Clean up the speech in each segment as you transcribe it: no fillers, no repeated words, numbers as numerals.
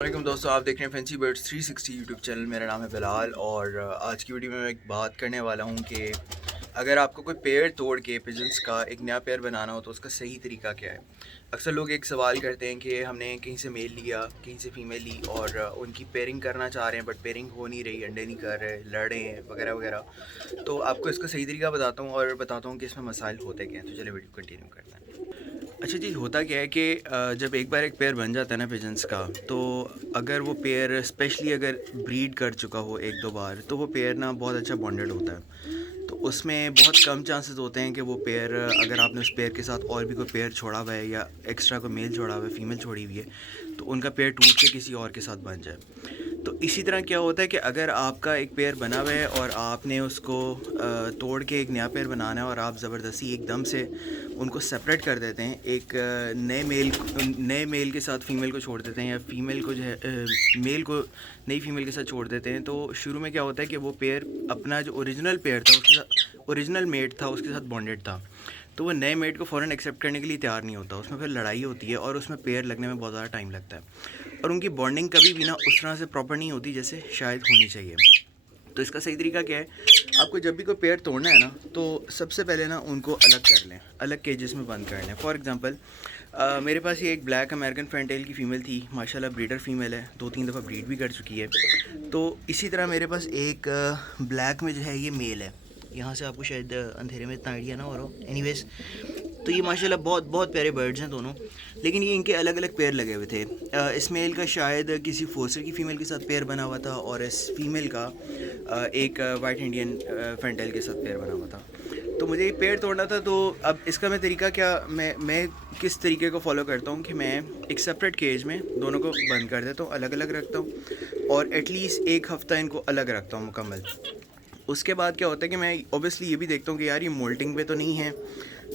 वालेकुम दोस्तों, आप देख रहे हैं फैंसी बर्ड्स 360 यूट्यूब चैनल। मेरा नाम है बिलाल और आज की वीडियो में मैं एक बात करने वाला हूं कि अगर आपको कोई पेयर तोड़ के पिजन्स का एक नया पेयर बनाना हो तो उसका सही तरीका क्या है। अक्सर लोग एक सवाल करते हैं कि हमने कहीं से मेल लिया, कहीं से फ़ीमेल ली और उनकी पेयरिंग करना चाह रहे हैं बट पेयरिंग हो नहीं रही, अंडे नहीं कर रहे, लड़ रहे हैं वगैरह वगैरह। तो आपको इसका सही तरीका बताता हूँ और बताता हूँ कि इसमें मसाइल होते क्या हैं। तो चलिए वीडियो कंटिन्यू करते हैं। अच्छा जी, होता क्या है कि जब एक बार एक पेयर बन जाता है ना पिजन्स का, तो अगर वो पेयर स्पेशली अगर ब्रीड कर चुका हो एक दो बार, तो वो पेयर ना बहुत अच्छा बॉन्डेड होता है। तो उसमें बहुत कम चांसेस होते हैं कि वो पेयर, अगर आपने उस पेयर के साथ और भी कोई पेयर छोड़ा हुआ है या एक्स्ट्रा कोई मेल छोड़ा हुआ है, फीमेल छोड़ी हुई है, तो उनका पेयर टूट के किसी और के साथ बन जाए। तो इसी तरह क्या होता है कि अगर आपका एक पेयर बना हुआ है और आपने उसको तोड़ के एक नया पेयर बनाना है और आप ज़बरदस्ती एकदम से उनको सेपरेट कर देते हैं, एक नए मेल के साथ फ़ीमेल को छोड़ देते हैं या फ़ीमेल को जो है मेल को नई फ़ीमेल के साथ छोड़ देते हैं, तो शुरू में क्या होता है कि वो पेयर अपना जो ओरिजिनल पेयर था उसके साथ, ओरिजिनल मेट था उसके साथ बॉन्डेड था, तो वो नए मेट को फ़ौरन एक्सेप्ट करने के लिए तैयार नहीं होता। उसमें फिर लड़ाई होती है और उसमें पेयर लगने में बहुत ज़्यादा टाइम लगता है और उनकी बॉन्डिंग कभी भी ना उस तरह से प्रॉपर नहीं होती जैसे शायद होनी चाहिए। तो इसका सही तरीका क्या है, आपको जब भी कोई पेयर तोड़ना है ना, तो सबसे पहले ना उनको अलग कर लें, अलग केजेस में बंद कर लें। फॉर एग्ज़ाम्पल मेरे पास ये एक ब्लैक अमेरिकन फैंटेल की फ़ीमेल थी, माशाल्लाह ब्रीडर फ़ीमेल है, 2-3 दफ़ा ब्रीड भी कर चुकी है। तो इसी तरह मेरे पास एक ब्लैक में जो है ये मेल है, यहाँ से आपको शायद अंधेरे में इतना आइडिया ना हो रहा हो। एनीवेज, तो ये माशाल्लाह बहुत बहुत प्यारे बर्ड्स हैं दोनों, लेकिन ये इनके अलग अलग पेयर लगे हुए थे। इस मेल का शायद किसी फोस्टर की फ़ीमेल के साथ पेयर बना हुआ था और इस फीमेल का एक वाइट इंडियन फैंटेल के साथ पेयर बना हुआ था। तो मुझे ये पेड़ तोड़ना था, तो अब इसका मैं तरीका क्या, मैं किस तरीके को फॉलो करता हूँ कि मैं एक सेपरेट केज में दोनों को बंद कर देता हूँ, अलग अलग रखता हूँ और एटलीस्ट एक हफ़्ता इनको अलग रखता हूँ मुकम्मल। उसके बाद क्या होता है कि मैं ऑब्वियसली ये भी देखता हूँ कि यार ये मोल्टिंग पे तो नहीं है।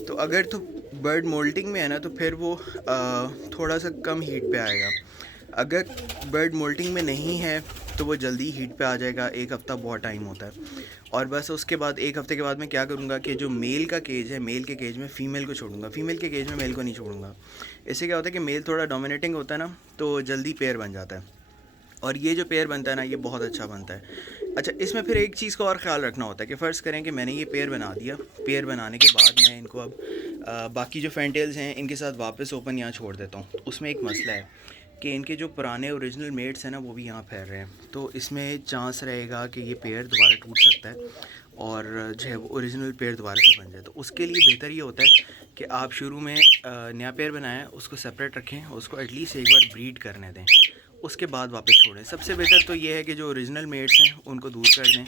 तो अगर तो बर्ड मोल्टिंग में है ना, तो फिर वो थोड़ा सा कम हीट पे आएगा। अगर बर्ड मोल्टिंग में नहीं है तो वो जल्दी हीट पे आ जाएगा। एक हफ़्ता बहुत टाइम होता है। और बस उसके बाद एक हफ़्ते के बाद मैं क्या करूँगा कि जो मेल का केज है, मेल के केज में फ़ीमेल को छोड़ूंगा, फ़ीमेल के केज में मेल को नहीं छोड़ूंगा। इससे क्या होता है कि मेल थोड़ा डोमिनेटिंग होता है ना, तो जल्दी पेयर बन जाता है और ये जो पेयर बनता है ना, ये बहुत अच्छा बनता है। अच्छा, इसमें फिर एक चीज़ का और ख़्याल रखना होता है कि फ़र्ज़ करें कि मैंने ये पेयर बना दिया, पेयर बनाने के बाद मैं इनको अब बाकी जो फैंटेल्स हैं इनके साथ वापस ओपन यहाँ छोड़ देता हूँ। तो उसमें एक मसला है कि इनके जो पुराने ओरिजिनल मेट्स हैं ना, वो भी यहाँ फैल रहे हैं, तो इसमें चांस रहेगा कि ये पेयर दोबारा टूट सकता है और जो है वो ओरिजिनल पेयर दोबारा से बन जाए। तो उसके लिए बेहतर ये होता है कि आप शुरू में नया पेयर बनाएं, उसको सेपरेट रखें, उसको एटलीस्ट एक बार ब्रीड करने दें, उसके बाद वापस छोड़ें। सबसे बेहतर तो ये है कि जो ओरिजिनल मेट्स हैं उनको दूर कर दें,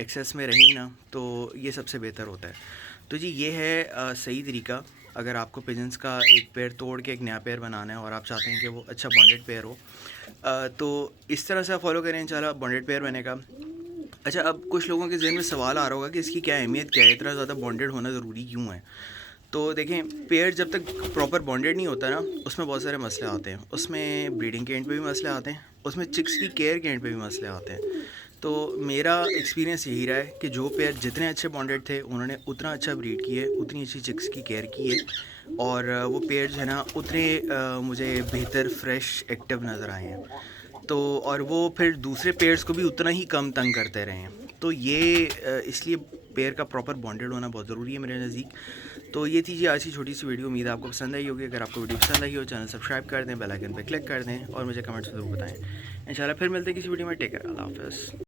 एक्सेस में रहीं ना, तो ये सबसे बेहतर होता है। तो जी ये है सही तरीका। अगर आपको पिजन्स का एक पेयर तोड़ के एक नया पेयर बनाना है और आप चाहते हैं कि वो अच्छा बॉन्डेड पेयर हो, तो इस तरह से आप फॉलो करें इंशाल्लाह बॉन्डेड पेयर बनेगा। अच्छा, अब कुछ लोगों के ज़हन में सवाल आ रहा होगा कि इसकी क्या अहमियत क्या है, इतना ज़्यादा बॉन्डेड होना ज़रूरी क्यों है। तो देखें, पेयर जब तक प्रॉपर बॉन्डेड नहीं होता ना, उसमें बहुत सारे मसले आते हैं। उसमें ब्रीडिंग के एंड पे भी मसले आते हैं, उसमें चिक्स की केयर के एंड पे भी मसले आते हैं। तो मेरा एक्सपीरियंस यही रहा है कि जो पेयर जितने अच्छे बॉन्डेड थे उन्होंने उतना अच्छा ब्रीड किए, उतनी अच्छी चिक्स की केयर की है और वो पेयर जो है ना उतने मुझे बेहतर फ्रेश एक्टिव नज़र आए हैं। तो और वो फिर दूसरे पेयर्स को भी उतना ही कम तंग करते रहे हैं। तो ये इसलिए पेयर का प्रॉपर बॉन्डेड होना बहुत ज़रूरी है मेरे नज़दीक। तो ये थी जी आज की छोटी सी वीडियो। उम्मीद है आपको पसंद आई होगी। अगर आपको वीडियो पसंद आई हो, चैनल सब्सक्राइब कर दें, बेल आइकन पर क्लिक कर दें और मुझे कमेंट्स ज़रूर बताएं। इंशाल्लाह फिर मिलते हैं किसी वीडियो में। टेक केयर, अल्लाह हाफ़िज़।